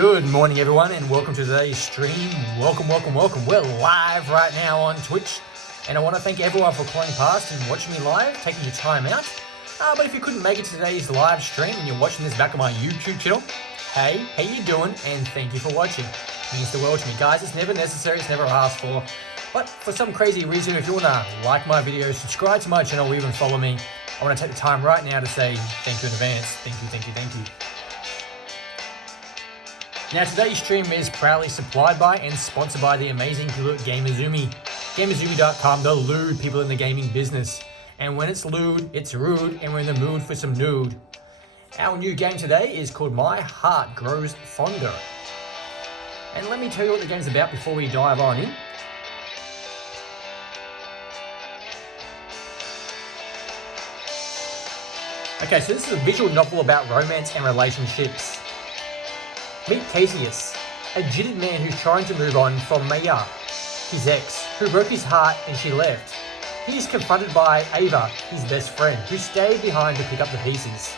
Good morning everyone and welcome to today's stream. Welcome. We're live right now on Twitch and I want to thank everyone for calling past and watching me live, taking your time out. But if you couldn't make it to today's live stream and you're watching this back on my YouTube channel, hey, how you doing? And thank you for watching. It means the world to me. Guys, it's never necessary, it's never asked for. But for some crazy reason, if you want to like my videos, subscribe to my channel, or even follow me, I want to take the time right now to say thank you in advance. Thank you. Now today's stream is proudly supplied by and sponsored by the amazing people at Gamuzumi. Gamuzumi.com, the lewd people in the gaming business. And when it's lewd, it's rude, and we're in the mood for some nude. Our new game today is called My Heart Grows Fonder. And let me tell you what the game's about before we dive on in. Okay, so this is a visual novel about romance and relationships. Meet Cassius, a jittered man who's trying to move on from Maya, his ex, who broke his heart and she left. He is confronted by Ava, his best friend, who stayed behind to pick up the pieces.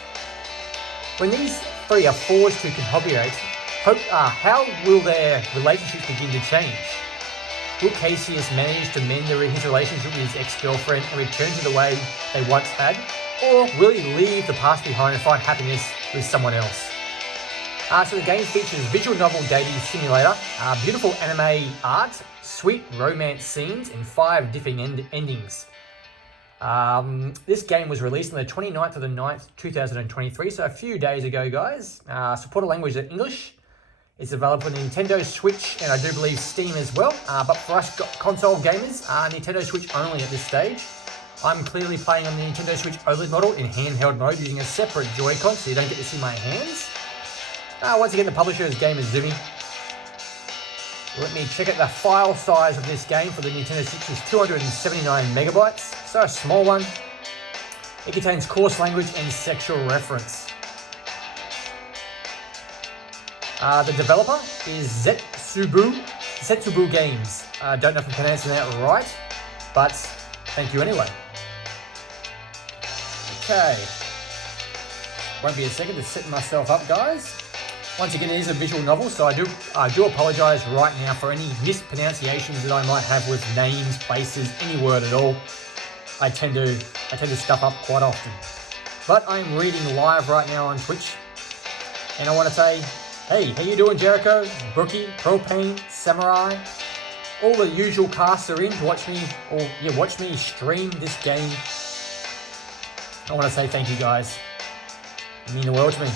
When these three are forced to cohabitate, how will their relationships begin to change? Will Cassius manage to mend his relationship with his ex-girlfriend and return to the way they once had? Or will he leave the past behind and find happiness with someone else? So the game features visual novel dating simulator, beautiful anime art, sweet romance scenes, and 5 different endings. This game was released on the 29th of the 9th, 2023, so a few days ago, guys. Supported language is English. It's available for Nintendo Switch, and I do believe Steam as well. But for us console gamers, Nintendo Switch only at this stage. I'm clearly playing on the Nintendo Switch OLED model in handheld mode using a separate Joy-Con, so you don't get to see my hands. Once again, the publisher is Gamuzumi. Let me check out the file size of this game for the Nintendo Switch is 279 megabytes, so a small one. It contains coarse language and sexual reference. The developer is Zetsubu Games. I don't know if I'm pronouncing that right, but thank you anyway. Okay. Won't be a second to set myself up, guys. Once again, it is a visual novel, so I do apologise right now for any mispronunciations that I might have with names, places, any word at all. I tend to stuff up quite often. But I'm reading live right now on Twitch, and I want to say, hey, how you doing, Jericho, Brookie, Propane, Samurai? All the usual casts are in to watch me stream this game. I want to say thank you, guys. You mean the world to me.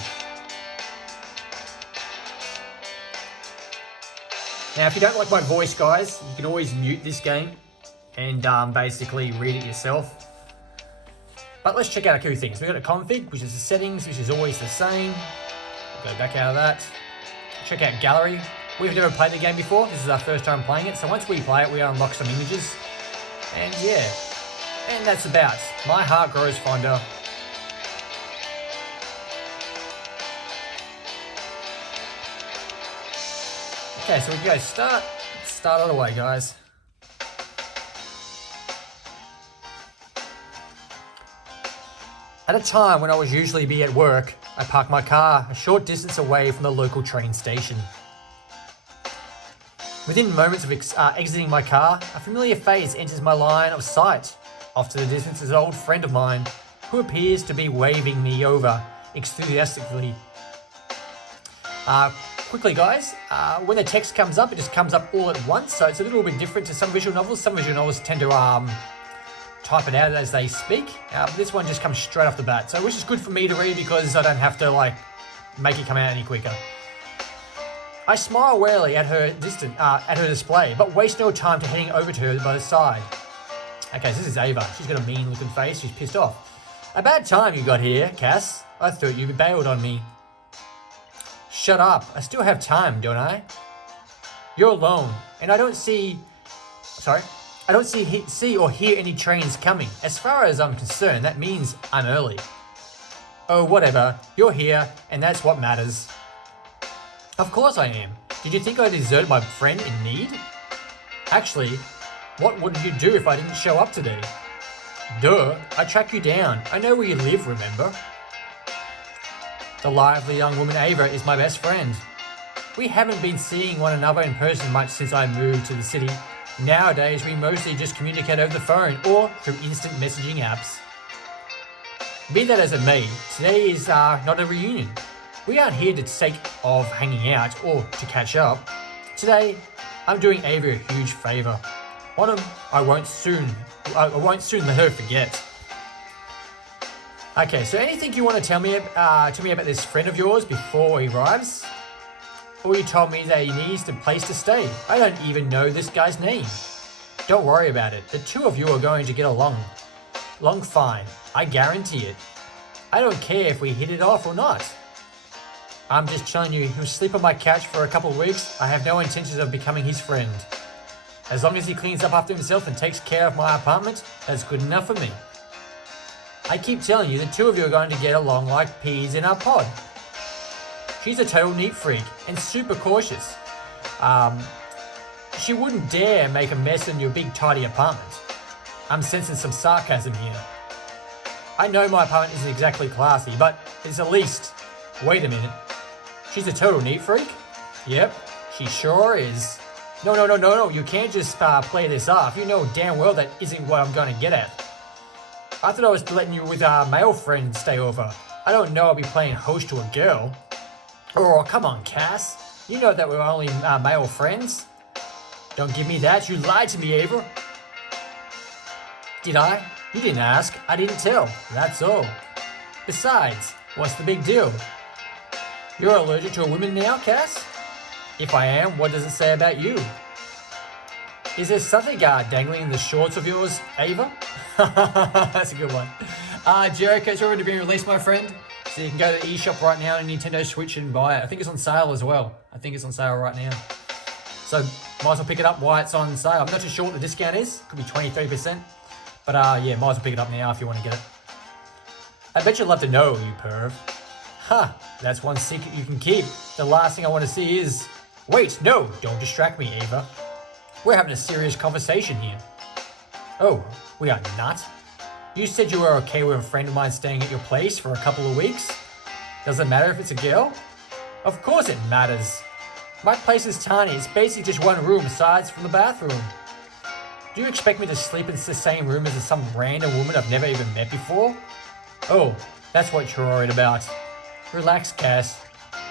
Now, if you don't like my voice, guys, you can always mute this game and basically read it yourself. But let's check out a few things. We've got a config, which is the settings, which is always the same. We'll go back out of that. Check out gallery. We've never played the game before. This is our first time playing it. So once we play it, we unlock some images. And yeah, and that's about My Heart Grows Fonder. Okay, so we go start it away, guys. At a time when I would usually be at work, I park my car a short distance away from the local train station. Within moments of exiting my car, a familiar face enters my line of sight. Off to the distance is an old friend of mine, who appears to be waving me over enthusiastically. Quickly, guys, when the text comes up, it just comes up all at once, so it's a little bit different to some visual novels. Some visual novels tend to type it out as they speak. This one just comes straight off the bat, so which is good for me to read because I don't have to make it come out any quicker. I smile warily at her display, but waste no time to heading over to her by the side. Okay, so this is Ava. She's got a mean-looking face. She's pissed off. A bad time you got here, Cass. I thought you bailed on me. Shut up. I still have time, don't I? You're alone, and I don't see or hear any trains coming. As far as I'm concerned, that means I'm early. Oh, whatever. You're here, and that's what matters. Of course I am. Did you think I deserted my friend in need? Actually, what would you do if I didn't show up today? Duh, I track you down. I know where you live, remember? The lively young woman Ava is my best friend. We haven't been seeing one another in person much since I moved to the city. Nowadays, we mostly just communicate over the phone or through instant messaging apps. Be that as it may, today is not a reunion. We aren't here to the sake of hanging out or to catch up. Today, I'm doing Ava a huge favour. One I won't soon let her forget. Okay, so anything you want to tell me about this friend of yours before he arrives? Or you told me that he needs a place to stay. I don't even know this guy's name. Don't worry about it. The two of you are going to get along fine. I guarantee it. I don't care if we hit it off or not. I'm just telling you, he'll sleep on my couch for a couple of weeks. I have no intentions of becoming his friend. As long as he cleans up after himself and takes care of my apartment, that's good enough for me. I keep telling you, the two of you are going to get along like peas in a pod. She's a total neat freak and super cautious. She wouldn't dare make a mess in your big tidy apartment. I'm sensing some sarcasm here. I know my apartment isn't exactly classy, but it's at least... Wait a minute. She's a total neat freak? Yep, she sure is. No, you can't just play this off. You know damn well that isn't what I'm going to get at. I thought I was letting you with our male friend stay over. I don't know I'll be playing host to a girl. Oh, come on, Cass. You know that we're only male friends. Don't give me that. You lied to me, Ava. Did I? You didn't ask. I didn't tell. That's all. Besides, what's the big deal? You're allergic to women now, Cass? If I am, what does it say about you? Is there something dangling in the shorts of yours, Ava? That's a good one. Jericho's already been released, my friend. So you can go to the eShop right now on Nintendo Switch and buy it. I think it's on sale as well. I think it's on sale right now. So might as well pick it up while it's on sale. I'm not too sure what the discount is. Could be 23%. But yeah, might as well pick it up now if you want to get it. I bet you'd love to know, you perv. That's one secret you can keep. The last thing I want to see is... Wait, no, don't distract me, Ava. We're having a serious conversation here. Oh, we are not? You said you were okay with a friend of mine staying at your place for a couple of weeks? Does it matter if it's a girl? Of course it matters. My place is tiny. It's basically just one room aside from the bathroom. Do you expect me to sleep in the same room as some random woman I've never even met before? Oh, that's what you're worried about. Relax, Cass.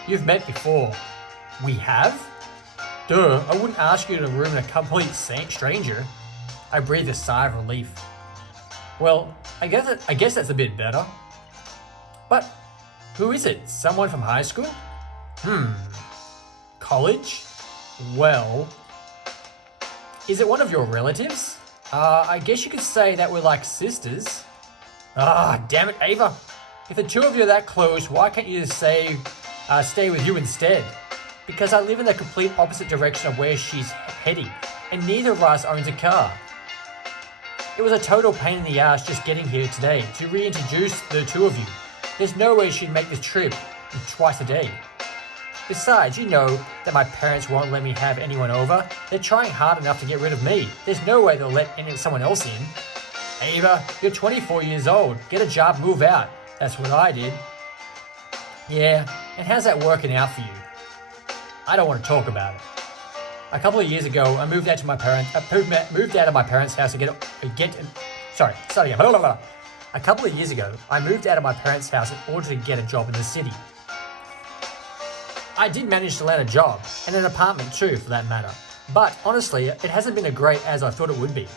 You've met before. We have? Duh, I wouldn't ask you to room in a complete stranger. I breathed a sigh of relief. Well, I guess that's a bit better. But who is it? Someone from high school? College? Well, is it one of your relatives? I guess you could say that we're like sisters. Damn it, Ava. If the two of you are that close, why can't you just say, stay with you instead? Because I live in the complete opposite direction of where she's heading, and neither of us owns a car. It was a total pain in the ass just getting here today to reintroduce the two of you. There's no way she'd make the trip twice a day. Besides, you know that my parents won't let me have anyone over. They're trying hard enough to get rid of me. There's no way they'll let someone else in. Ava, you're 24 years old. Get a job, move out. That's what I did. Yeah, and how's that working out for you? I don't want to talk about it. A couple of years ago, I moved out of my parents' house to A couple of years ago, I moved out of my parents' house in order to get a job in the city. I did manage to land a job, and an apartment too, for that matter. But honestly, it hasn't been as great as I thought it would be.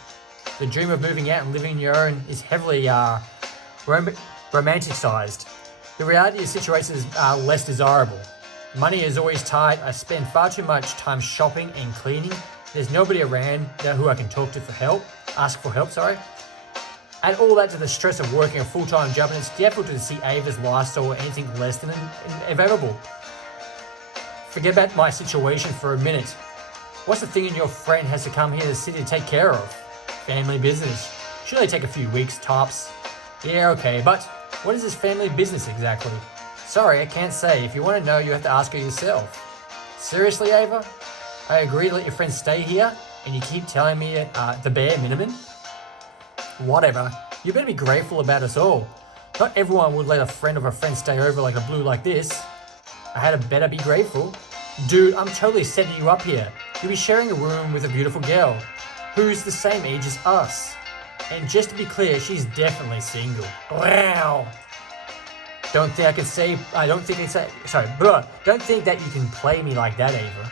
The dream of moving out and living on your own is heavily romanticized. The reality of the situation is less desirable. Money is always tight. I spend far too much time shopping and cleaning. There's nobody around who I can talk to ask for help. Add all that to the stress of working a full-time job, and it's difficult to see Ava's lifestyle or anything less than inevitable. Forget about my situation for a minute. What's the thing your friend has to come here to the city to take care of? Family business. Should only take a few weeks tops. Yeah, okay, but what is this family business exactly? Sorry, I can't say. If you want to know, you have to ask her yourself. Seriously, Ava? I agree to let your friend stay here, and you keep telling me the bare minimum? Whatever. You better be grateful about us all. Not everyone would let a friend of a friend stay over like a blue like this. I had better be grateful. Dude, I'm totally setting you up here. You'll be sharing a room with a beautiful girl who's the same age as us. And just to be clear, she's definitely single. Wow. Don't think that you can play me like that, Ava.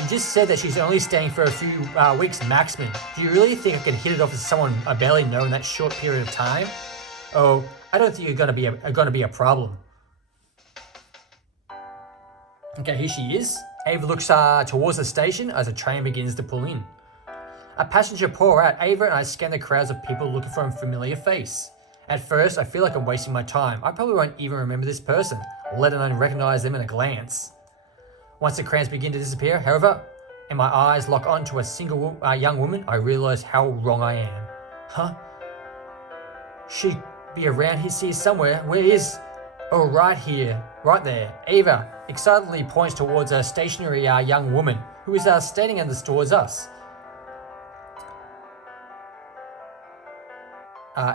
You just said that she's only staying for a few weeks maximum. Do you really think I can hit it off with someone I barely know in that short period of time? Oh, I don't think you're gonna be a problem. Okay, here she is. Ava looks towards the station as the train begins to pull in. A passenger pour out. Ava and I scan the crowds of people looking for a familiar face. At first, I feel like I'm wasting my time. I probably won't even remember this person, let alone recognize them in a glance. Once the crowds begin to disappear, however, and my eyes lock onto a single young woman, I realize how wrong I am. Huh? She'd be around here somewhere. Where is... Oh, right here. Right there. Ava excitedly points towards a stationary young woman who is standing in the store as us.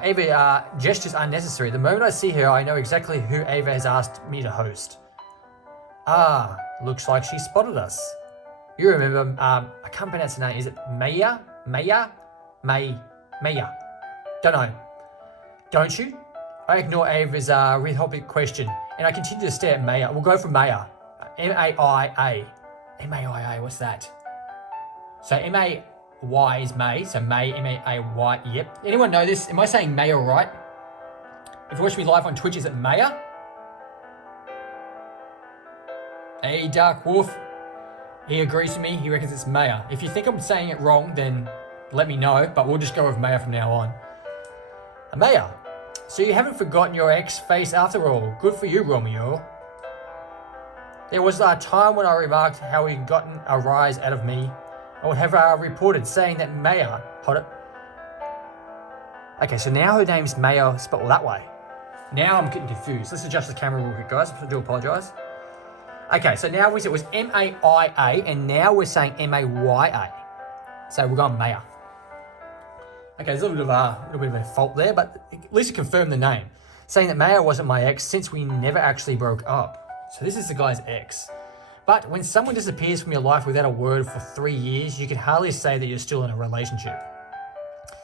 Ava gestures unnecessary. The moment I see her, I know exactly who Ava has asked me to host. Ah, looks like she spotted us. You remember, I can't pronounce her name. Is it Maya? Maya? Maya. Don't know. Don't you? I ignore Ava's rhetorical question, and I continue to stare at Maya. We'll go for Maya. M-A-I-A. M-A-I-A, what's that? So M-A-Y is May, so May, M-A-A-Y, yep. Anyone know this? Am I saying Maya right? If you watch me live on Twitch, is it Maya? Hey, Dark Wolf. He agrees with me, he reckons it's Maya. If you think I'm saying it wrong, then let me know, but we'll just go with Maya from now on. Maya. So you haven't forgotten your ex-face after all. Good for you, Romeo. There was a time when I remarked how he'd gotten a rise out of me. I would have reported saying that Maya... Hold it. Okay, so now her name's Maya spelled that way. Now I'm getting confused. Let's adjust the camera real quick, guys. I do apologise. Okay, so now we said it was M-A-I-A, and now we're saying M-A-Y-A. So we're going Maya. Okay, there's a little bit of a fault there, but at least it confirmed the name. Saying that Maya wasn't my ex since we never actually broke up. So this is the guy's ex. But when someone disappears from your life without a word for 3 years, you can hardly say that you're still in a relationship.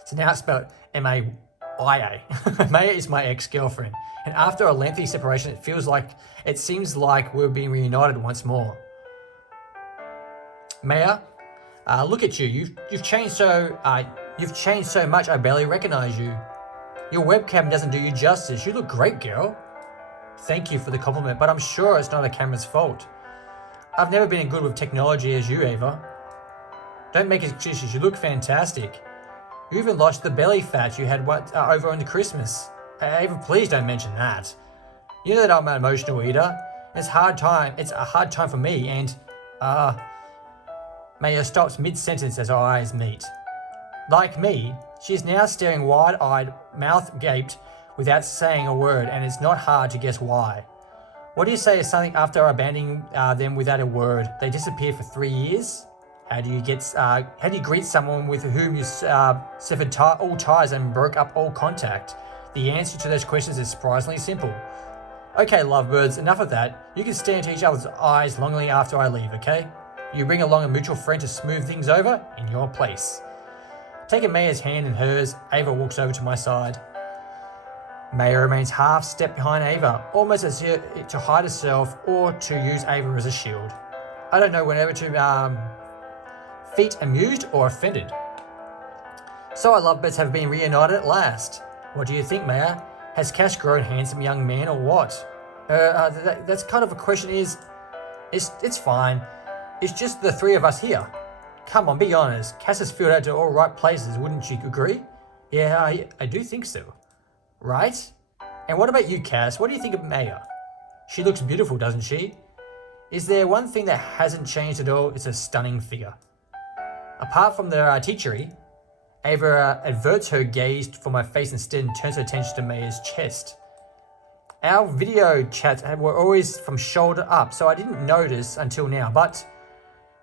So now it's spelled M-A-I-A. Maya is my ex-girlfriend. And after a lengthy separation, it seems like we're being reunited once more. Maya, look at you. You've changed so much I barely recognize you. Your webcam doesn't do you justice. You look great, girl. Thank you for the compliment, but I'm sure it's not the camera's fault. I've never been as good with technology as you, Ava. Don't make excuses. You look fantastic. You even lost the belly fat you had over on the Christmas. Ava, please don't mention that. You know that I'm an emotional eater. It's a hard time for me, and Maya stops mid-sentence as our eyes meet. Like me, she is now staring wide-eyed, mouth gaped, without saying a word, and it's not hard to guess why. What do you say is something after abandoning them without a word? They disappeared for 3 years? How do you greet someone with whom you severed all ties and broke up all contact? The answer to those questions is surprisingly simple. Okay, lovebirds, enough of that. You can stare into each other's eyes longingly after I leave, okay? You bring along a mutual friend to smooth things over in your place. Taking Maya's hand in hers, Ava walks over to my side. Maya remains half step behind Ava, almost as if to hide herself or to use Ava as a shield. I don't know whenever to feet amused or offended. So our lovebirds have been reunited at last. What do you think, Maya? Has Cash grown handsome young man or what? That's kind of a question it's fine. It's just the three of us here. Come on, be honest. Cass has filled out to all right places, wouldn't you agree? Yeah, I do think so. Right? And what about you, Cass? What do you think of Maya? She looks beautiful, doesn't she? Is there one thing that hasn't changed at all? It's a stunning figure. Apart from the teachery, Ava averts her gaze from my face instead and turns her attention to Maya's chest. Our video chats were always from shoulder up, so I didn't notice until now, but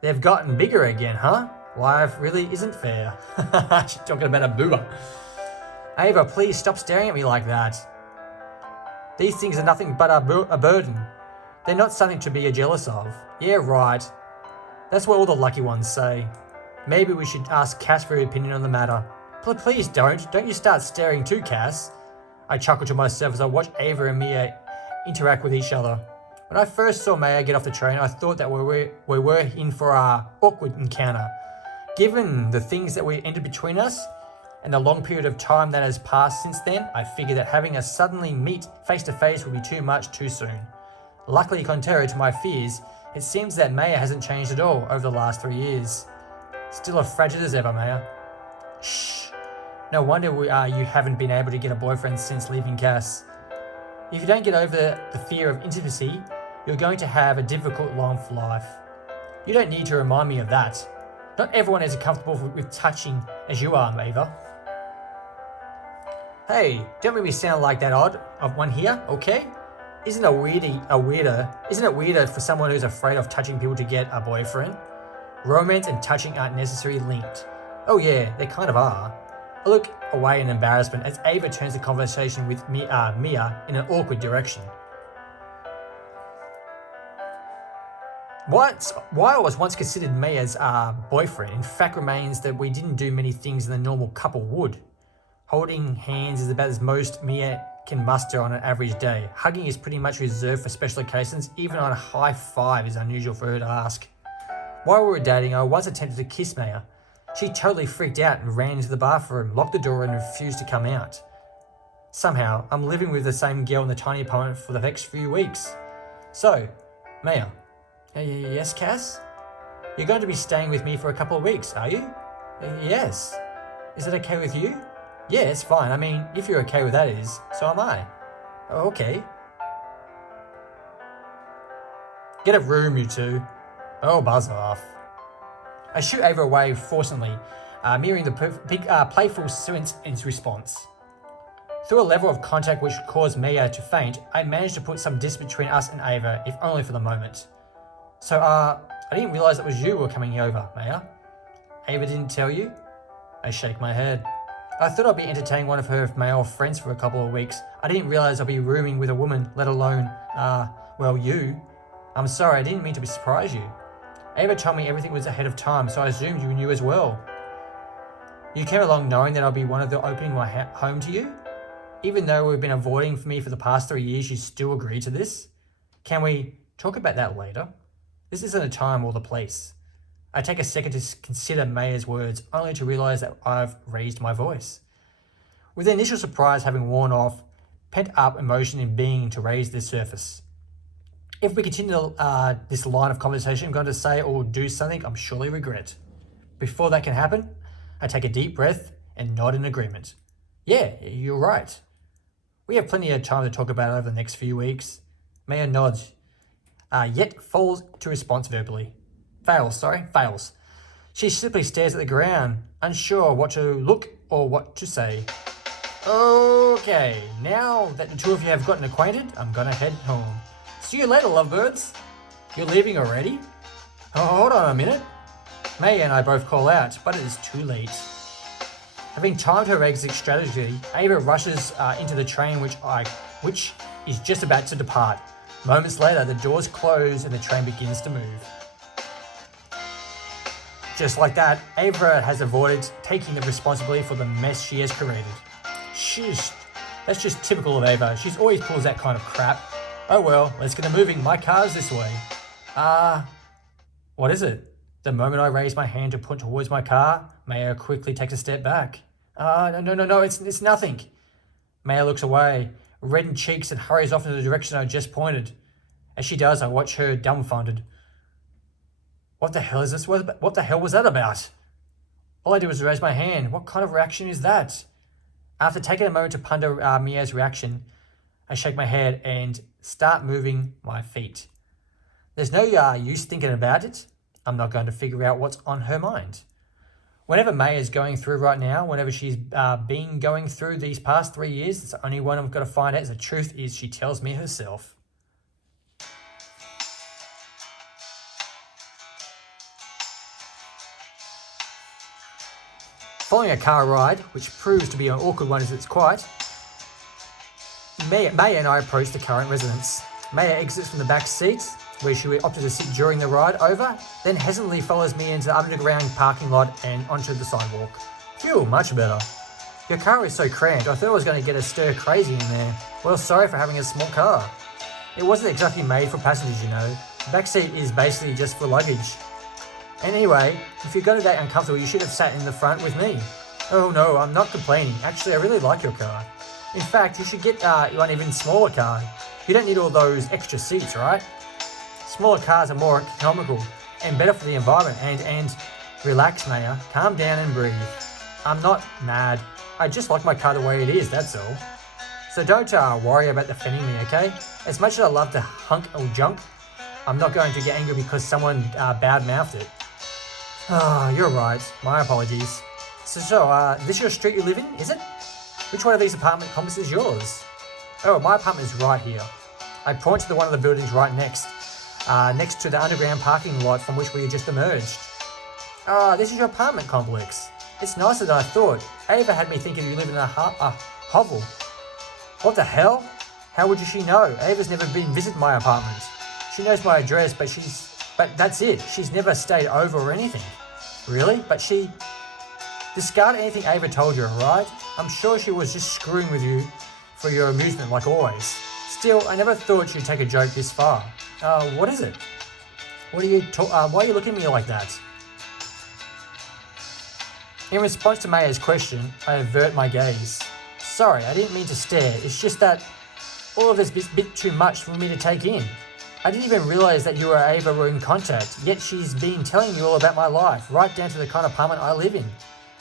they've gotten bigger again, huh? Life really isn't fair. She's talking about a boober. Ava, please stop staring at me like that. These things are nothing but a burden. They're not something to be jealous of. Yeah, right. That's what all the lucky ones say. Maybe we should ask Cass for her opinion on the matter. Please don't. Don't you start staring too, Cass. I chuckled to myself as I watched Ava and Mia interact with each other. When I first saw Maya get off the train, I thought that we were in for our awkward encounter. Given the things that we ended between us, and the long period of time that has passed since then, I figured that having us suddenly meet face to face would be too much too soon. Luckily, contrary to my fears, it seems that Maya hasn't changed at all over the last 3 years. Still as fragile as ever, Maya. Shh. No wonder you haven't been able to get a boyfriend since leaving Cass. If you don't get over the fear of intimacy, you're going to have a difficult long life. You don't need to remind me of that. Not everyone is comfortable with touching as you are, Ava. Hey, don't make me sound like that odd of one here, okay? Isn't it weirder for someone who's afraid of touching people to get a boyfriend? Romance and touching aren't necessarily linked. Oh yeah, they kind of are. I look away in embarrassment as Ava turns the conversation with Mia in an awkward direction. Why I was once considered Mia's boyfriend, in fact, remains that we didn't do many things than a normal couple would. Holding hands is about as most Mia can muster on an average day. Hugging is pretty much reserved for special occasions. Even on a high five is unusual for her to ask. While we were dating, I once attempted to kiss Mia. She totally freaked out and ran into the bathroom, locked the door and refused to come out. Somehow, I'm living with the same girl in the tiny apartment for the next few weeks. So, Mia. Yes, Cass? You're going to be staying with me for a couple of weeks, are you? Yes. Is it okay with you? Yeah, it's fine. I mean, if you're okay with that so am I. Oh, okay. Get a room, you two. Oh, buzz off. I shoot Ava away forcibly, mirroring the playful sense in response. Through a level of contact which caused Mia to faint, I managed to put some distance between us and Ava, if only for the moment. So, I didn't realise it was you who were coming over, Mia. Ava didn't tell you? I shake my head. I thought I'd be entertaining one of her male friends for a couple of weeks. I didn't realise I'd be rooming with a woman, let alone, you. I'm sorry, I didn't mean to surprise you. Ava told me everything was ahead of time, so I assumed you knew as well. You came along knowing that I'll be one of the opening my home to you? Even though we've been avoiding me for the past 3 years, you still agree to this? Can we talk about that later? This isn't a time or the place. I take a second to consider Maya's words, only to realise that I've raised my voice. With the initial surprise having worn off, pent-up emotion in being to raise the surface. If we continue this line of conversation, I'm going to say or do something I'm surely regret. Before that can happen, I take a deep breath and nod in agreement. Yeah, you're right. We have plenty of time to talk about it over the next few weeks. Maya nods, yet fails to respond verbally. Fails. She simply stares at the ground, unsure what to look or what to say. Okay, now that the two of you have gotten acquainted, I'm gonna head home. See you later, lovebirds. You're leaving already? Oh, hold on a minute. Maya and I both call out, but it is too late. Having timed her exit strategy, Ava rushes into the train which is just about to depart. Moments later, the doors close and the train begins to move. Just like that, Ava has avoided taking the responsibility for the mess she has created. Sheesh, that's just typical of Ava. She always pulls that kind of crap. Oh well, let's get her moving. My car's this way. What is it? The moment I raise my hand to point towards my car, Maya quickly takes a step back. No, it's nothing. Maya looks away, reddened cheeks, and hurries off in the direction I just pointed. As she does, I watch her dumbfounded. What the hell is this? What the hell was that about? All I did was raise my hand. What kind of reaction is that? After taking a moment to ponder Mia's reaction, I shake my head and start moving my feet. There's no use thinking about it. I'm not going to figure out what's on her mind. Whenever May is going through right now, whenever she's been going through these past 3 years, it's the only one I've got to find out. The truth is she tells me herself. Following a car ride, which proves to be an awkward one as it's quiet, May and I approach the current residence. Maya exits from the back seat, where she opted to sit during the ride over, then hesitantly follows me into the underground parking lot and onto the sidewalk. Phew, much better. Your car is so cramped, I thought I was going to get a stir crazy in there. Well, sorry for having a small car. It wasn't exactly made for passengers, you know. The back seat is basically just for luggage. And anyway, if you're going to that uncomfortable, you should have sat in the front with me. Oh no, I'm not complaining. Actually, I really like your car. In fact, you should get one even smaller car. You don't need all those extra seats, right? Smaller cars are more economical and better for the environment. And relax, Maya. Calm down and breathe. I'm not mad. I just like my car the way it is, that's all. So don't worry about defending me, okay? As much as I love to hunk or junk, I'm not going to get angry because someone bad-mouthed it. Oh, you're right. My apologies. So, this your street you live in, is it? Which one of these apartment complexes is yours? Oh, my apartment is right here. I point to one of the buildings right next to the underground parking lot from which we just emerged. Ah, this is your apartment complex. It's nicer than I thought. Ava had me thinking you live in a hovel. What the hell? How would she know? Ava's never been visit my apartment. She knows my address, but that's it. She's never stayed over or anything. Really? But she... Discard anything Ava told you, alright? I'm sure she was just screwing with you for your amusement like always. Still, I never thought she'd take a joke this far. What is it? Why are you looking at me like that? In response to Maya's question, I avert my gaze. Sorry, I didn't mean to stare. It's just that all of this is a bit too much for me to take in. I didn't even realize that you and Ava were in contact, yet she's been telling me all about my life, right down to the kind of apartment I live in.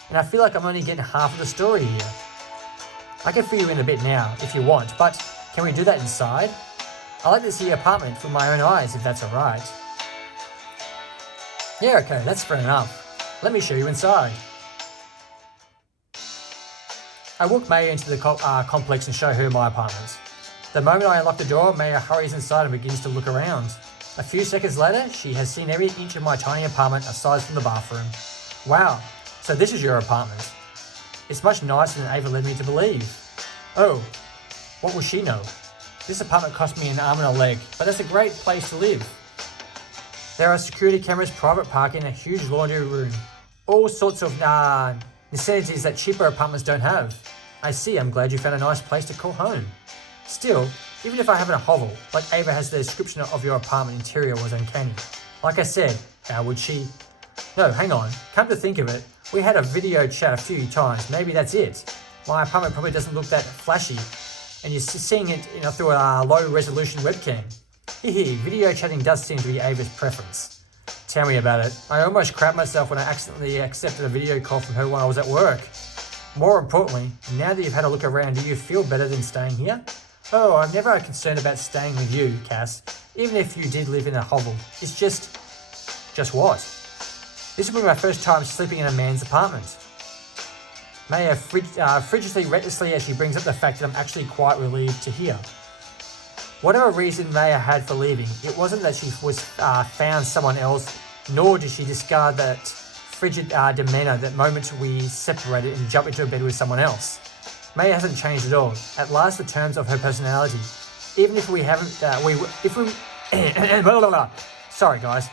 And I feel like I'm only getting half of the story here. I can fill you in a bit now, if you want, but can we do that inside? I like to see your apartment from my own eyes, if that's alright. Yeah, okay, that's fair enough. Let me show you inside. I walk Maya into the complex and show her my apartment. The moment I unlock the door, Maya hurries inside and begins to look around. A few seconds later, she has seen every inch of my tiny apartment aside from the bathroom. Wow, so this is your apartment. It's much nicer than Ava led me to believe. Oh, what will she know? This apartment cost me an arm and a leg, but that's a great place to live. There are security cameras, private parking, and a huge laundry room. All sorts of necessities that cheaper apartments don't have. I see, I'm glad you found a nice place to call home. Still, even if I have a hovel, like Ava has, the description of your apartment interior was uncanny. Like I said, how would she... No, hang on. Come to think of it, we had a video chat a few times. Maybe that's it. My apartment probably doesn't look that flashy, and you're seeing it through a low-resolution webcam. Hehe, video chatting does seem to be Ava's preference. Tell me about it. I almost crapped myself when I accidentally accepted a video call from her when I was at work. More importantly, now that you've had a look around, do you feel better than staying here? Oh, I'm never concerned about staying with you, Cass, even if you did live in a hovel. It's just what? This will be my first time sleeping in a man's apartment. Maya frigidly recklessly as she brings up the fact that I'm actually quite relieved to hear. Whatever reason Maya had for leaving, it wasn't that she was found someone else, nor did she discard that frigid demeanour that moment we separated and jumped into a bed with someone else. Maya hasn't changed at all, at last the terms of her personality. Even if we haven't, sorry guys.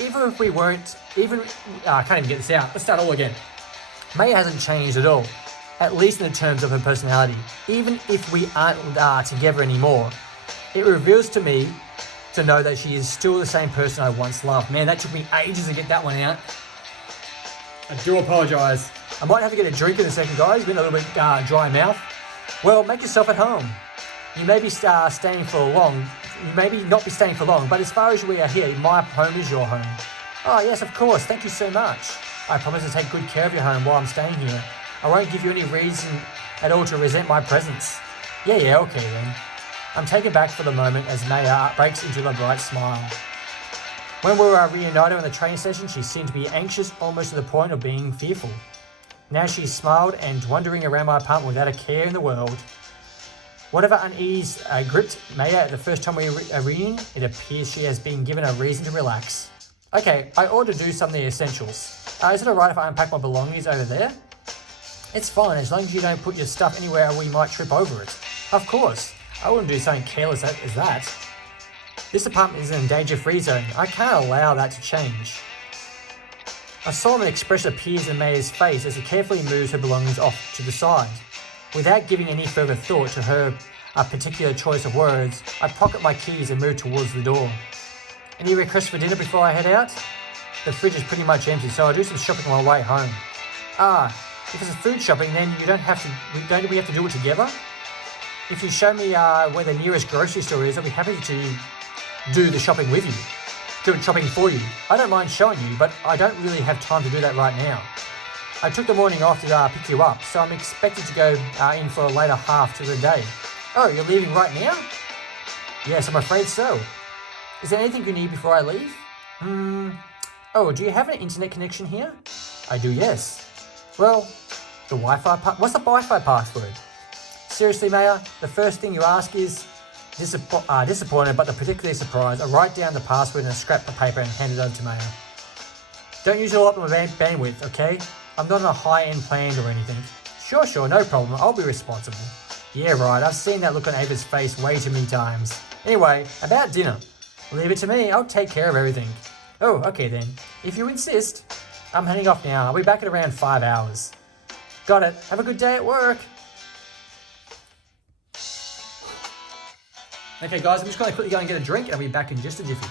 Even if we weren't, I can't even get this out, let's start all again. Maya hasn't changed at all, at least in the terms of her personality. Even if we aren't together anymore, it reveals to me to know that she is still the same person I once loved. Man, that took me ages to get that one out. I do apologise. I might have to get a drink in a second, guys. Been a little bit dry mouth. Well, make yourself at home. You may be staying for long. You maybe not be staying for long, but as far as we are here, my home is your home. Oh, yes, of course. Thank you so much. I promise to take good care of your home while I'm staying here. I won't give you any reason at all to resent my presence. Yeah, okay then. I'm taken back for the moment as Maya breaks into a bright smile. When we were reunited on the train station, she seemed to be anxious almost to the point of being fearful. Now she smiled and wandering around my apartment without a care in the world. Whatever unease gripped Maya at the first time we reunited, it appears she has been given a reason to relax. Okay, I ought to do some of the essentials. Is it alright if I unpack my belongings over there? It's fine, as long as you don't put your stuff anywhere we might trip over it. Of course, I wouldn't do something careless as that. This apartment is in a danger-free zone. I can't allow that to change. A solemn expression appears in Maya's face as she carefully moves her belongings off to the side. Without giving any further thought to her particular choice of words, I pocket my keys and move towards the door. Any requests for dinner before I head out? The fridge is pretty much empty, so I'll do some shopping on my way home. If it's food shopping, then we have to do it together? If you show me where the nearest grocery store is, I'll be happy to do the shopping with you. Do the shopping for you. I don't mind showing you, but I don't really have time to do that right now. I took the morning off to pick you up, so I'm expected to go in for a later half to the day. Oh, you're leaving right now? Yes, I'm afraid so. Is there anything you need before I leave? Oh, do you have an internet connection here? I do, yes. Well, what's the Wi-Fi password? Seriously, Maya, the first thing you ask is disappointed but particularly surprised. I write down the password in a scrap of paper and hand it over to Maya. Don't use all up my bandwidth, okay? I'm not on a high-end plan or anything. Sure, no problem. I'll be responsible. Yeah, right. I've seen that look on Ava's face way too many times. Anyway, about dinner. Leave it to me. I'll take care of everything. Oh, okay then. If you insist. I'm heading off now. I'll be back in around 5 hours. Got it. Have a good day at work. Okay, guys, I'm just going to quickly go and get a drink, and I'll be back in just a jiffy.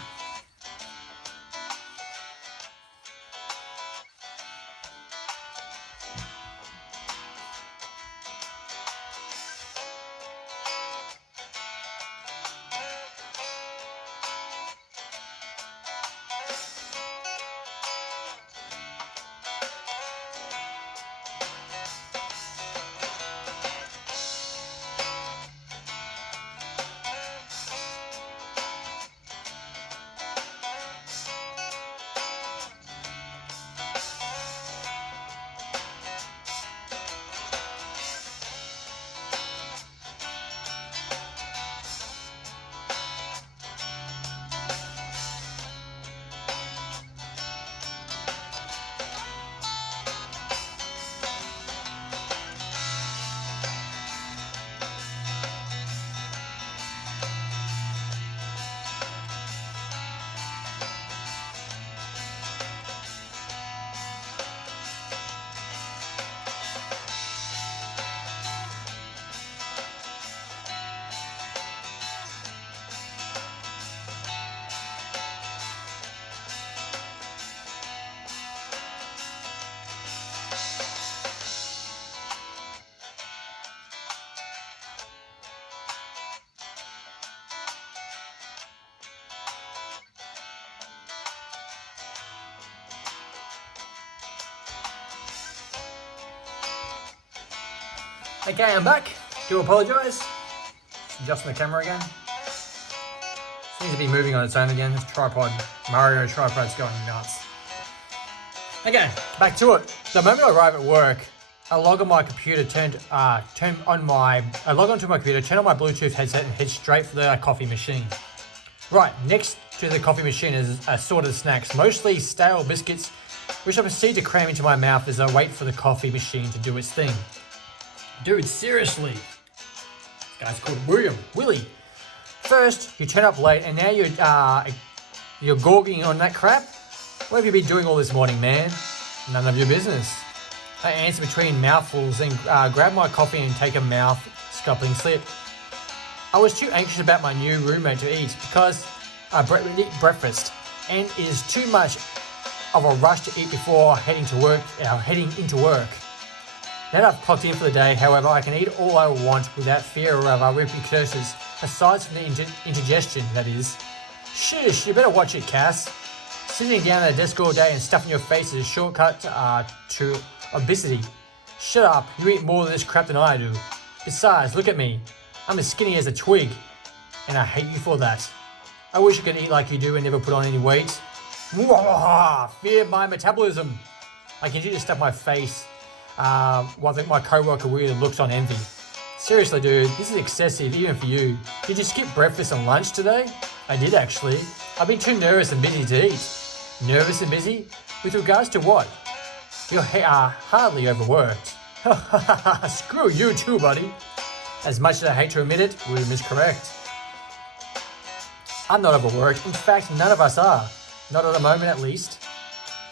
Okay, I'm back. Do apologise. Adjusting the camera again. Seems to be moving on its own again. This tripod, Mario tripod's going nuts. Okay, back to it. The moment I arrive at work, I log on my computer, turn on my Bluetooth headset and head straight for the coffee machine. Right, next to the coffee machine is assorted snacks, mostly stale biscuits, which I proceed to cram into my mouth as I wait for the coffee machine to do its thing. Dude, seriously. This guy's called Willie. First, you turn up late and now you're gorging on that crap? What have you been doing all this morning, man? None of your business. I answer between mouthfuls and grab my coffee and take a mouth-scupping sip. I was too anxious about my new roommate to eat because I eat breakfast, and it is too much of a rush to eat before heading into work. Now that I've clocked in for the day, however, I can eat all I want without fear of repercussions, aside from the indigestion, that is. Shush, you better watch it, Cass. Sitting down at a desk all day and stuffing your face is a shortcut to obesity. Shut up, you eat more of this crap than I do. Besides, look at me. I'm as skinny as a twig, and I hate you for that. I wish I could eat like you do and never put on any weight. Fear my metabolism. I continue to stuff my face while my co-worker weirdly looks on envy. Seriously, dude, this is excessive even for you. Did you skip breakfast and lunch today? I did, actually. I've been too nervous and busy to eat. Nervous and busy? With regards to what? You're hardly overworked. Screw you too, buddy. As much as I hate to admit it, William is correct. I'm not overworked. In fact, none of us are. Not at the moment, at least.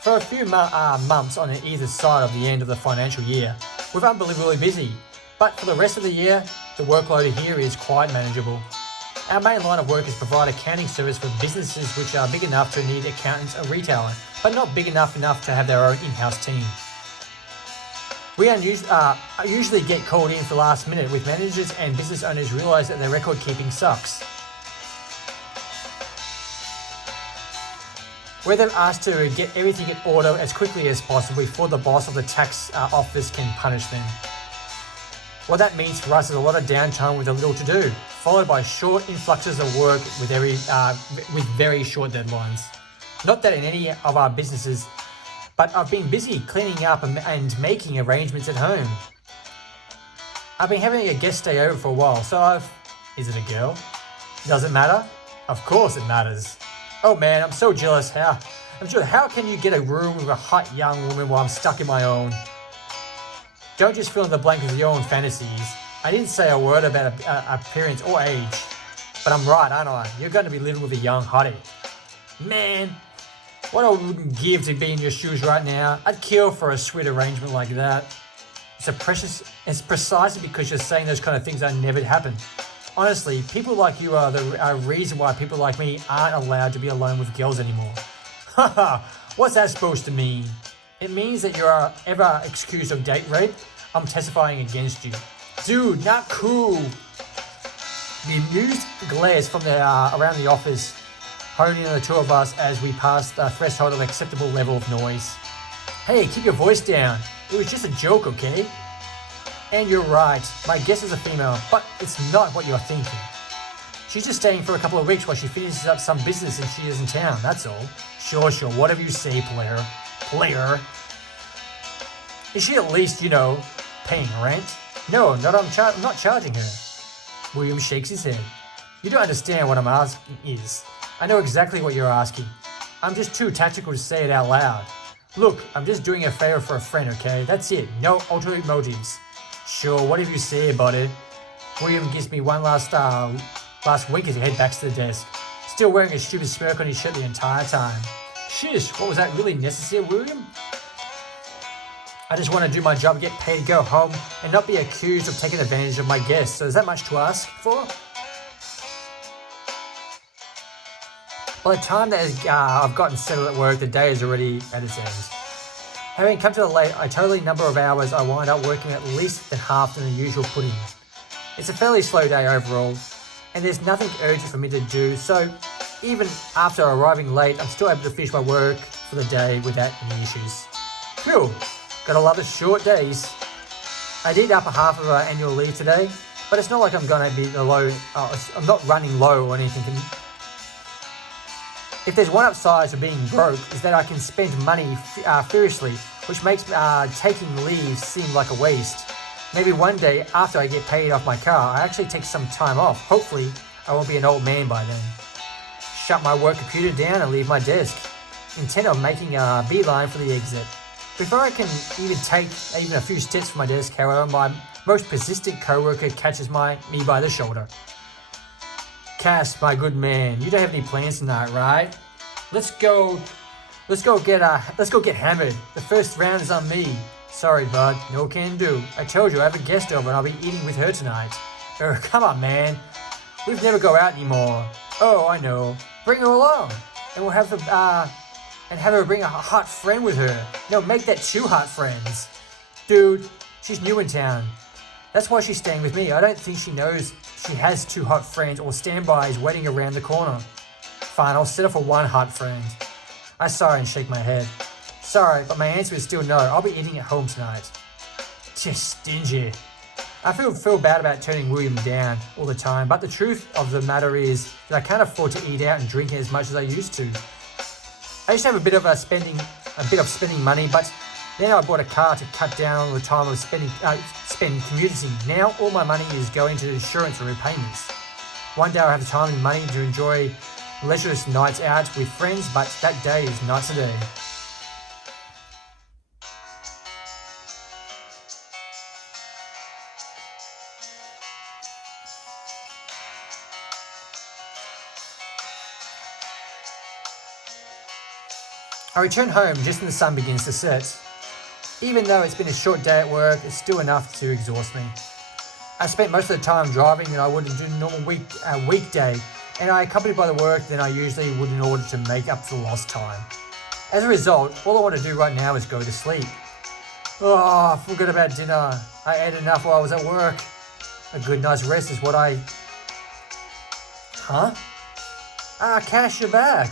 For a few months on either side of the end of the financial year, we're unbelievably busy. But for the rest of the year, the workload here is quite manageable. Our main line of work is provide accounting service for businesses which are big enough to need accountants or retailer, but not big enough to have their own in-house team. We usually get called in for last minute with managers and business owners realise that their record keeping sucks. We're then asked to get everything in order as quickly as possible before the boss of the tax office can punish them. What that means for us is a lot of downtime with a little to do, followed by short influxes of work with very short deadlines. Not that in any of our businesses, but I've been busy cleaning up and making arrangements at home. I've been having a guest stay over for a while, so is it a girl? Does it matter? Of course it matters. Oh man, I'm so jealous. How can you get a room with a hot young woman while I'm stuck in my own? Don't just fill in the blank with your own fantasies. I didn't say a word about appearance or age. But I'm right, aren't I? You're going to be living with a young hottie. Man, what I wouldn't give to be in your shoes right now. I'd kill for a sweet arrangement like that. It's precisely because you're saying those kind of things that never happen. Honestly, people like you are the reason why people like me aren't allowed to be alone with girls anymore. Haha, what's that supposed to mean? It means that you are ever accused of date rape. I'm testifying against you. Dude, not cool. The amused glares from around the office honed in on the two of us as we passed the threshold of acceptable level of noise. Hey, keep your voice down. It was just a joke, okay? And you're right, my guest is a female, but it's not what you're thinking. She's just staying for a couple of weeks while she finishes up some business and she is in town, that's all. Sure, whatever you say, player. Is she at least, paying rent? No, I'm not charging her. William shakes his head. You don't understand what I'm asking is. I know exactly what you're asking. I'm just too tactical to say it out loud. Look, I'm just doing a favor for a friend, okay? That's it. No ulterior motives. Sure, whatever you say about it. William gives me one last wink as he heads back to the desk, still wearing a stupid smirk on his shirt the entire time. Shish, what was that really necessary, William? I just want to do my job, get paid, go home, and not be accused of taking advantage of my guests. So is that much to ask for? By the time that I've gotten settled at work, the day is already at its end. Having come to a total number of hours, I wind up working at least half than the usual put in. It's a fairly slow day overall, and there's nothing urgent for me to do, so even after arriving late, I'm still able to finish my work for the day without any issues. Phew, gotta love the short days. I did up a half of annual leave today, but it's not like I'm gonna be I'm not running low or anything. If there's one upside to being broke, is that I can spend money furiously, which makes taking leave seem like a waste. Maybe one day, after I get paid off my car, I actually take some time off. Hopefully, I won't be an old man by then. Shut my work computer down and leave my desk, intent on making a beeline for the exit. Before I can even take a few steps from my desk, however, my most persistent co-worker catches me by the shoulder. Cass, my good man, you don't have any plans tonight, right? Let's go get hammered. The first round is on me. Sorry, bud, no can do. I told you I have a guest over and I'll be eating with her tonight. Oh, come on, man. We've never go out anymore. Oh, I know. Bring her along, and we'll have her bring a hot friend with her. No, make that 2 hot friends. Dude, she's new in town. That's why she's staying with me. I don't think she knows she has 2 hot friends or standbys waiting around the corner. Fine, I'll settle for 1 hot friend. I sigh and shake my head. Sorry, but my answer is still no. I'll be eating at home tonight. Just stingy. I feel bad about turning William down all the time, but the truth of the matter is that I can't afford to eat out and drink as much as I used to. I used to have a bit of spending money, but then I bought a car to cut down on the time of spend commuting. Now all my money is going to insurance and repayments. One day I'll have the time and money to enjoy leisure nights out with friends, but that day is not today. I return home just when the sun begins to set. Even though it's been a short day at work, it's still enough to exhaust me. I spent most of the time driving than I would do a normal weekday, and I accompanied by the work than I usually would in order to make up for lost time. As a result, all I want to do right now is go to sleep. Oh, I forgot about dinner. I ate enough while I was at work. A good night's rest is what I... Huh? Cash, you're back.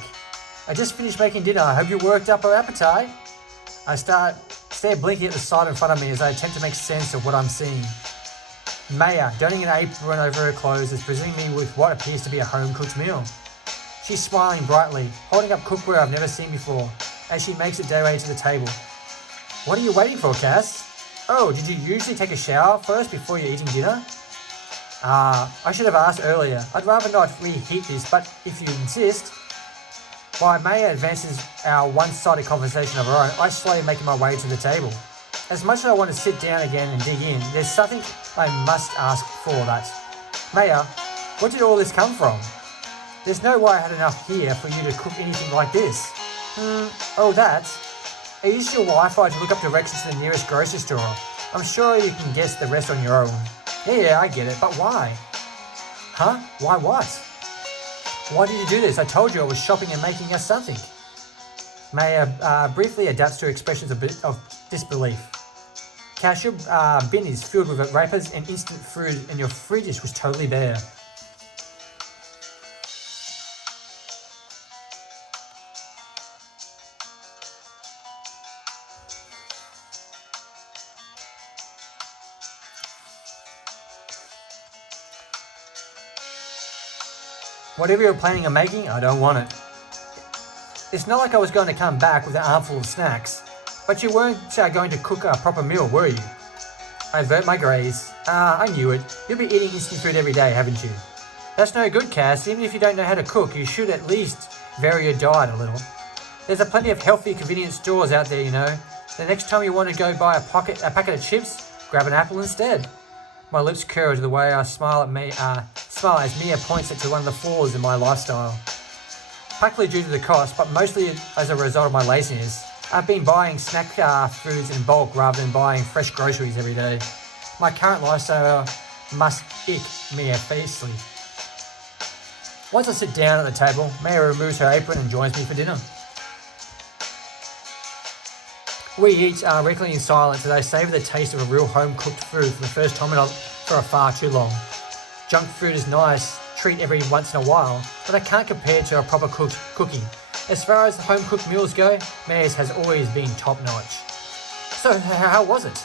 I just finished making dinner. I hope you worked up our appetite. I stare blinking at the sight in front of me as I attempt to make sense of what I'm seeing. Maya, donning an apron over her clothes, is presenting me with what appears to be a home-cooked meal. She's smiling brightly, holding up cookware I've never seen before, as she makes it their way to the table. What are you waiting for, Cass? Oh, did you usually take a shower first before you're eating dinner? I should have asked earlier. I'd rather not reheat this, but if you insist. While Maya advances our one-sided conversation of her own, I slowly make my way to the table. As much as I want to sit down again and dig in, there's something I must ask for that. Maya, where did all this come from? There's no way I had enough here for you to cook anything like this. Oh, that? I used your Wi-Fi to look up directions to the nearest grocery store. I'm sure you can guess the rest on your own. Yeah, I get it, but why? Huh? Why what? Why did you do this? I told you I was shopping and making us something. Maya briefly adapts to expressions of disbelief. Cash, your bin is filled with wrappers and instant food, and your fridge was totally bare. Whatever you're planning on making, I don't want it. It's not like I was going to come back with an armful of snacks, but you weren't going to cook a proper meal, were you? I avert my gaze. I knew it. You'll be eating instant food every day, haven't you? That's no good, Cass. Even if you don't know how to cook, you should at least vary your diet a little. There's a plenty of healthy, convenient stores out there, you know. The next time you want to go buy a packet of chips, grab an apple instead. My lips curl to the way I smile as Mia points it to one of the flaws in my lifestyle. Partly due to the cost, but mostly as a result of my laziness, I've been buying snack foods in bulk rather than buying fresh groceries every day. My current lifestyle must ick Mia fiercely. Once I sit down at the table, Mia removes her apron and joins me for dinner. We eat regularly in silence as I savour the taste of a real home-cooked food for the first time for far too long. Junk food is nice treat every once in a while, but I can't compare to a proper cooking. As far as home-cooked meals go, Maya's has always been top-notch. So, how was it?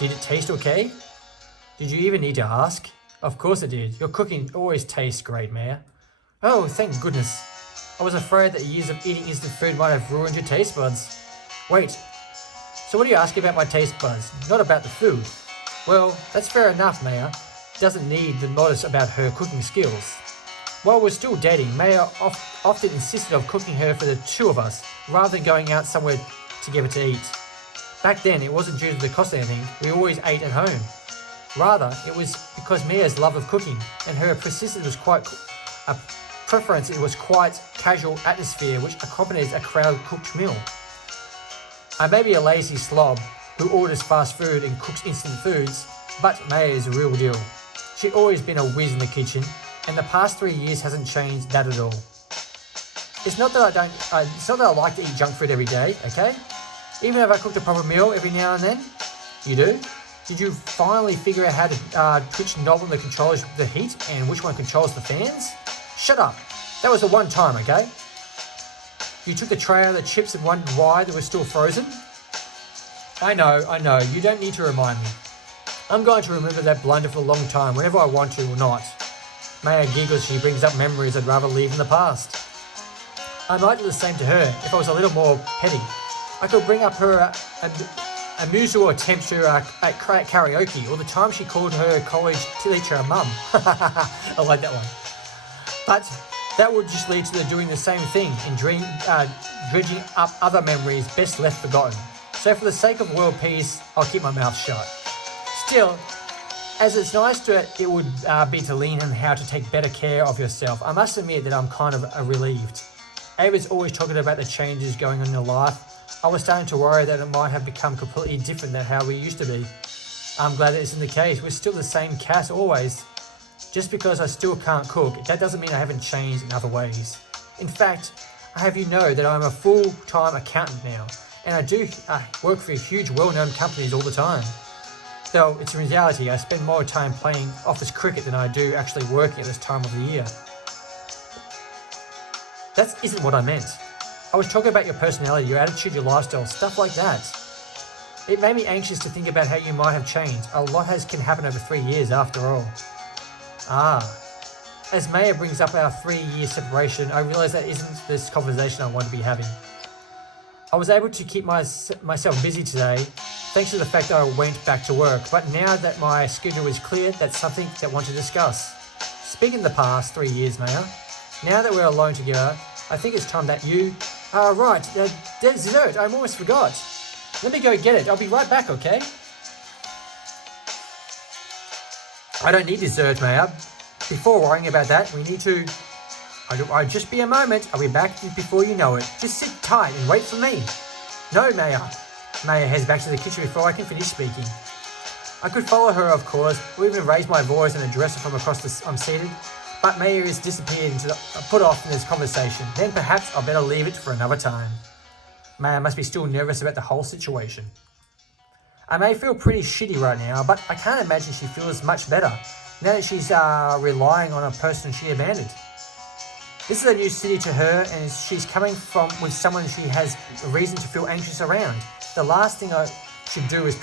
Did it taste okay? Did you even need to ask? Of course it did. Your cooking always tastes great, Maya. Oh, thank goodness. I was afraid that years of eating instant food might have ruined your taste buds. Wait, so what are you asking about my taste buds? Not about the food. Well, that's fair enough, Maya. Doesn't need the notice about her cooking skills. While we're still dating, Maya often insisted on cooking her for the two of us, rather than going out somewhere together to eat. Back then, it wasn't due to the cost of anything, we always ate at home. Rather, it was because Maya's love of cooking, and her persistence was quite a preference. It was quite casual atmosphere which accompanies a crowd-cooked meal. I may be a lazy slob who orders fast food and cooks instant foods, but Maya is a real deal. She's always been a whiz in the kitchen, and the past 3 years hasn't changed that at all. It's not that I like to eat junk food every day, okay? Even if I cooked a proper meal every now and then. You do? Did you finally figure out how to which knob on the controls the heat and which one controls the fans? Shut up. That was the one time, okay? You took the tray out of the chips and wondered why they were still frozen? I know. You don't need to remind me. I'm going to remember that blunder for a long time, whenever I want to or not. Maya giggles. She brings up memories I'd rather leave in the past. I might do the same to her if I was a little more petty. I could bring up her amusal attempt to at karaoke, or the time she called her college teacher a mum. I like that one. But that would just lead to the doing the same thing and dredging up other memories best left forgotten. So for the sake of world peace, I'll keep my mouth shut. Still, as it's nice it would be to lean on how to take better care of yourself, I must admit that I'm kind of relieved. Ava's always talking about the changes going on in her life. I was starting to worry that it might have become completely different than how we used to be. I'm glad that isn't the case. We're still the same Cass always. Just because I still can't cook, that doesn't mean I haven't changed in other ways. In fact, I have you know that I'm a full-time accountant now, and I do work for huge well-known companies all the time. Though it's in reality, I spend more time playing office cricket than I do actually working at this time of the year. That isn't what I meant. I was talking about your personality, your attitude, your lifestyle, stuff like that. It made me anxious to think about how you might have changed. A lot can happen over 3 years after all. As Maya brings up our 3-year separation, I realise that isn't this conversation I want to be having. I was able to keep myself busy today, thanks to the fact that I went back to work, but now that my schedule is clear, that's something that I want to discuss. Speaking of the past 3 years, Maya, now that we're alone together, I think it's time that you... right, there's dessert, I almost forgot. Let me go get it, I'll be right back, okay? I don't need dessert, Maya. Before worrying about that, we need to... I'll just be a moment, I'll be back before you know it. Just sit tight and wait for me. No, Maya. Maya heads back to the kitchen before I can finish speaking. I could follow her, of course, or even raise my voice and address her from across I'm seated, but Maya is disappeared into put off in this conversation. Then perhaps I'll better leave it for another time. Maya must be still nervous about the whole situation. I may feel pretty shitty right now, but I can't imagine she feels much better now that she's relying on a person she abandoned. This is a new city to her, and she's coming with someone she has a reason to feel anxious around. The last thing I should do is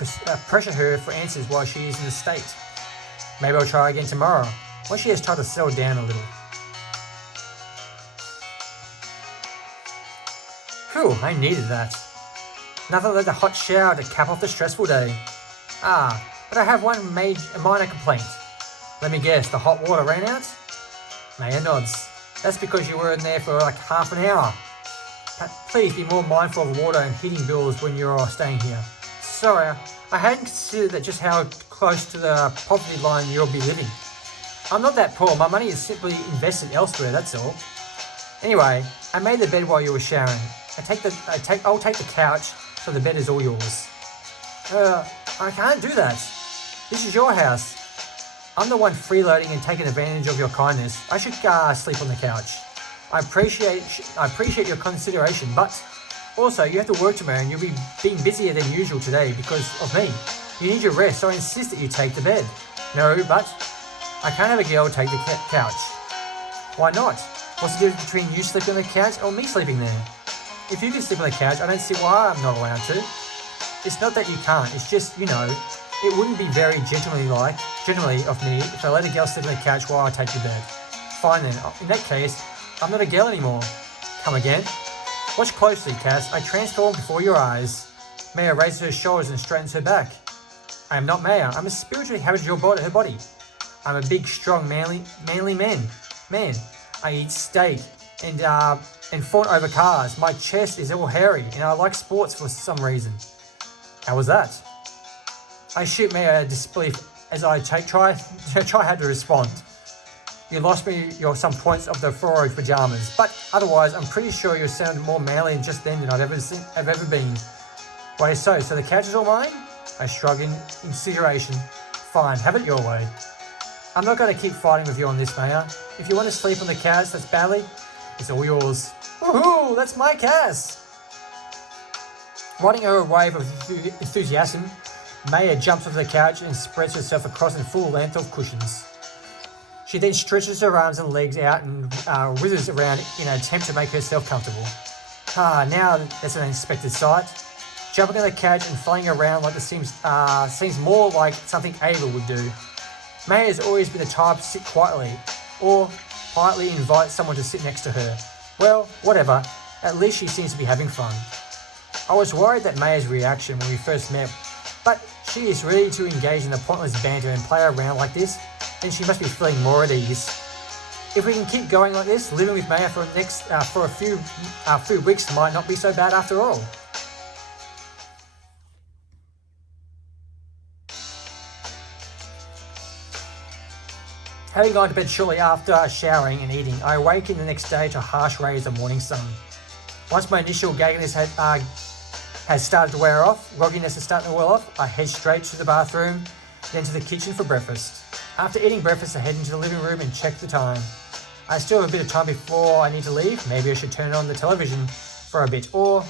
pressure her for answers while she is in the state. Maybe I'll try again tomorrow, once she has tried to settle down a little. Phew, I needed that. Nothing like a hot shower to cap off the stressful day. But I have one minor complaint. Let me guess, the hot water ran out? Maya nods. That's because you were in there for like half an hour. But please be more mindful of water and heating bills when you're staying here. Sorry, I hadn't considered that just how close to the poverty line you'll be living. I'm not that poor, my money is simply invested elsewhere, that's all. Anyway, I made the bed while you were showering. I'll take the couch, so the bed is all yours. I can't do that. This is your house. I'm the one freeloading and taking advantage of your kindness. I should sleep on the couch. I appreciate your consideration, but also you have to work tomorrow and you'll be being busier than usual today because of me. You need your rest, so I insist that you take the bed. No, but I can't have a girl take the couch. Why not? What's the difference between you sleeping on the couch or me sleeping there? If you can sleep on the couch, I don't see why I'm not allowed to. It's not that you can't, it's just, it wouldn't be very gentlemanly of me if I let a girl sleep on the couch while I take the bed. Fine then, in that case, I'm not a girl anymore. Come again? Watch closely, Cass. I transform before your eyes. Maya raises her shoulders and straightens her back. I am not Maya. I'm a spiritually inhabited her body. I'm a big, strong, manly man. I eat steak and fawn over cars. My chest is all hairy and I like sports for some reason. How was that? I shoot Maya disbelief as I try hard to respond. You lost me some points of the fluoro pajamas, but otherwise I'm pretty sure you sounded more manly just then than I've ever been. Why so the couch is all mine? I shrug in consideration. Fine, have it your way. I'm not going to keep fighting with you on this, Maya. If you want to sleep on the couch that's badly, it's all yours. Woohoo, that's my Cass! Riding her wave of enthusiasm, Maya jumps off the couch and spreads herself across in full length of cushions. She then stretches her arms and legs out and withers around in an attempt to make herself comfortable. Now that's an unexpected sight. Jumping on the couch and flying around like this seems more like something Ava would do. Maya has always been the type to sit quietly, or politely invite someone to sit next to her. Well, whatever, at least she seems to be having fun. I was worried that Maya's reaction when we first met, but she is ready to engage in the pointless banter and play around like this, and she must be feeling more at ease. If we can keep going like this, living with Maya for a few weeks might not be so bad after all. Having gone to bed shortly after showering and eating, I awaken the next day to harsh rays of morning sun. Once my initial gagginess has started to wear off, grogginess is starting to wear off, I head straight to the bathroom, then to the kitchen for breakfast. After eating breakfast, I head into the living room and check the time. I still have a bit of time before I need to leave. Maybe I should turn on the television for a bit, or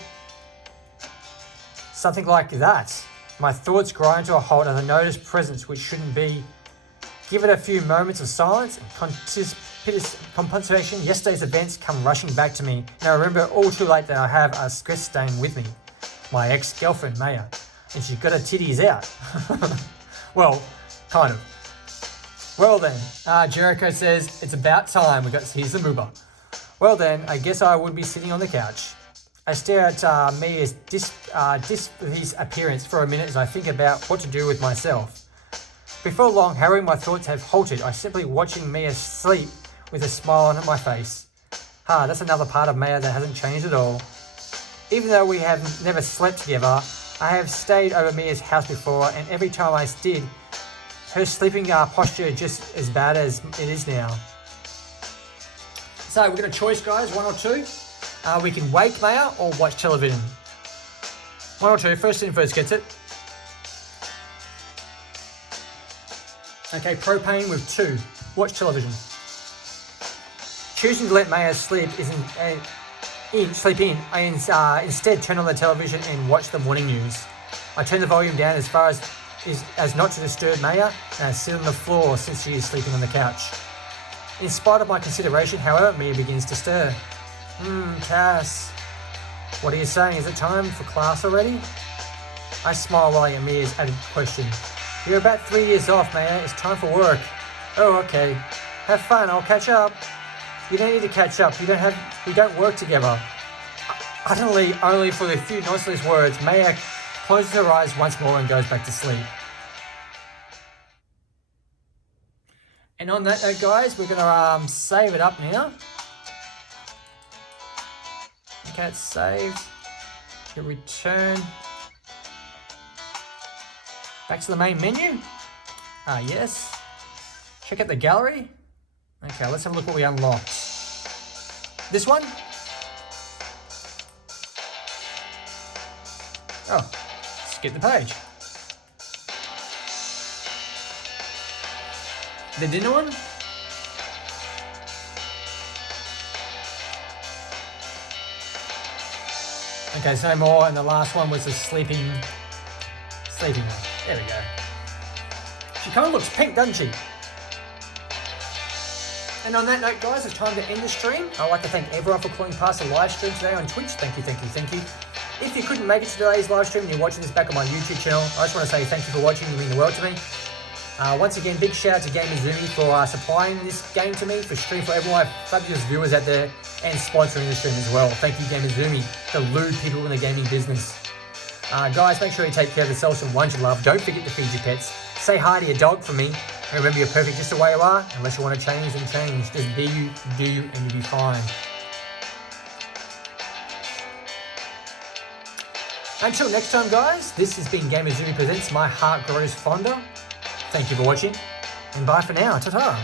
something like that. My thoughts grind to a halt as I notice presence which shouldn't be. Give it a few moments of silence and contemplation. Yesterday's events come rushing back to me, and I remember all too late that I have a stress stain with me. My ex-girlfriend, Maya, and she's got her titties out. Well, kind of. Well then, Jericho says, it's about time. Here's the moober. Well then, I guess I would be sitting on the couch. I stare at Mia's his appearance for a minute as I think about what to do with myself. Before long, however, my thoughts have halted. I'm simply watching Mia sleep with a smile on my face. That's another part of Mia that hasn't changed at all. Even though we have never slept together, I have stayed over Mia's house before, and every time I did, her sleeping posture just as bad as it is now. So we've got a choice, guys, one or two. We can wake Mia or watch television. One or two, first in, first gets it. Okay, propane with 2. Watch television. Choosing to let Maya sleep I instead turn on the television and watch the morning news. I turn the volume down as far as not to disturb Maya, and I sit on the floor since she is sleeping on the couch. In spite of my consideration, however, Mia begins to stir. Cass. What are you saying? Is it time for class already? I smile while I hear Mia's added question. You're about 3 years off, Maya. It's time for work. Oh, okay. Have fun. I'll catch up. You don't need to catch up. We don't work together. Utterly, only for the few noiseless words, Maya closes her eyes once more and goes back to sleep. And on that note, guys, we're going to save it up now. Okay, it's saved. Hit return. Back to the main menu. Yes. Check out the gallery. Okay, let's have a look what we unlocked. This one. Oh, skip the page. The dinner one. Okay, so no more, and the last one was the sleeping one. There we go. She kind of looks pink, doesn't she? And on that note, guys, it's time to end the stream. I'd like to thank everyone for calling past the live stream today on Twitch. Thank you, thank you, thank you. If you couldn't make it to today's live stream and you're watching this back on my YouTube channel, I just want to say thank you for watching. You mean the world to me. Once again, big shout out to Gamuzumi for supplying this game to me, for streaming for everyone, my fabulous viewers out there, and sponsoring the stream as well. Thank you, Gamuzumi, the lewd people in the gaming business. Guys, make sure you take care of yourselves and ones you love. Don't forget to feed your pets. Say hi to your dog for me. And remember, you're perfect just the way you are. Unless you want to change, then change. Just be you, do you, and you'll be fine. Until next time, guys, this has been Gamuzumi Presents My Heart Grows Fonder. Thank you for watching, and bye for now. Ta-ta.